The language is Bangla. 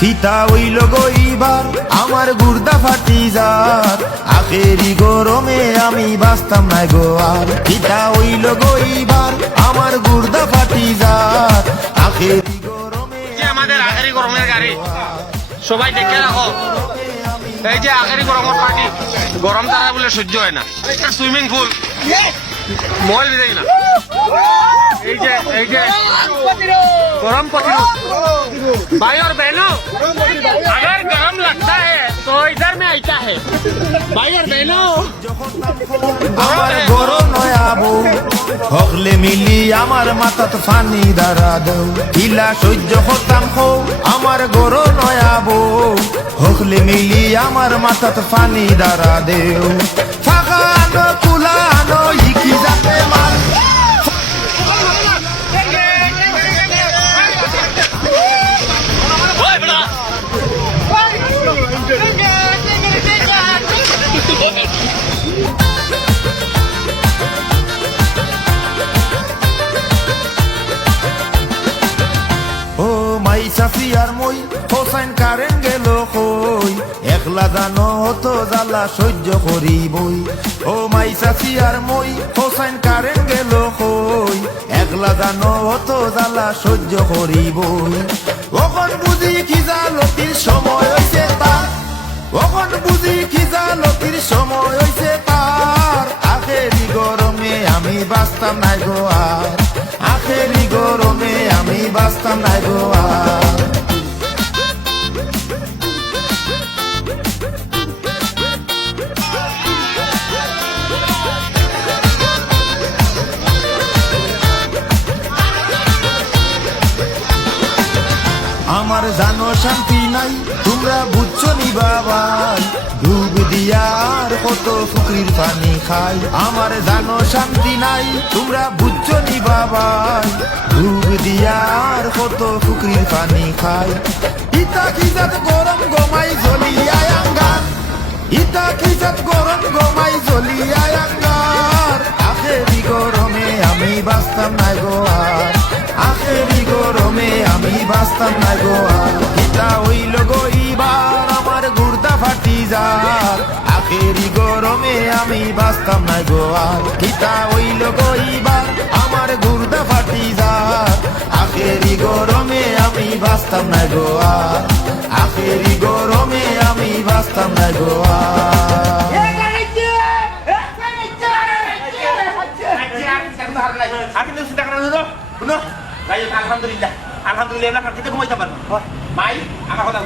কিতা হইল গইবার আমার গুর্দা ফাটি যার। আখেরি গরমে আমি বাঁচতাম নাই গো আর। কিতা হইল গইবার আমার গুর্দা ফাটি যার। আখেরি গরমে আমাদের আখেরি গরমের গাড়ি। সবাই দেখে রাখো। এই যে আখেরি গরমের পার্টি গরম তারা বলে সহ্য হয় না একটা সুইমিং পুল মোবাইল বিদাই না এই যে এই যে गरम प्रतिरोध भाई और बहनों अगर गरम लगता है तो इधर में आइता है भाई और बहनों আমার গরম নয়া বউ হকলে মিলি আমার মাথাত ফানি দাঁড়া দেও কিলা সহ্য হতাম খো আমার গরম নয়া হকলে মিলি, আমার মাথাত ফানি দাঁড়া দেও। ও মাই সাফি আর মই, হোসাইন কারেন গেল কই একলা জানো হতো জ্বালা সহ্য করিবই। ও মাই সাফি আর মই, হোসাইন কারেন গেল কই? একলা জানো হতো জ্বালা সহ্য করিবই। ওখন বুঝি কি জালতির সময় হইছে তার। ওখন বুঝি কি জালতির সময় হইছে তার। আখেরি গরমে আমি বাঁচতাম নাই গো আর। আখেরি গরমে আমি বাঁচতাম নাই গো আমার জানো শান্তি নাই, তোমরা বুঝছ নি বাবাই ডুব দিয়ার কত ফুকরির পানি খাই, আমার জানো শান্তি নাই, তোমরা বুঝছ নি বাবাই ডুব দিয়ার কত ফুকরির পানি খাই। ইতা খিজাত গরম গমাই জ্বলিয়ায় আঙ্গার? ইতা খিজাত বাঁচতাম নাই গো কিতা হইল গইবার আমার গুর্দা ফাটি যার আখেরি গরমে আমি বাঁচতাম নাই গো কিতা হইল গইবার আমার গুর্দা ফাটি যার আখেরি গরমে আমি বাঁচতাম নাই গো আখেরি গরমে আমি বাঁচতাম নাই গো আর Akin yung sinta ka na doon. আলহামদুলিল্লাহ আপনার থেকে ঘুমাইতে পারব। মাই আমার কথা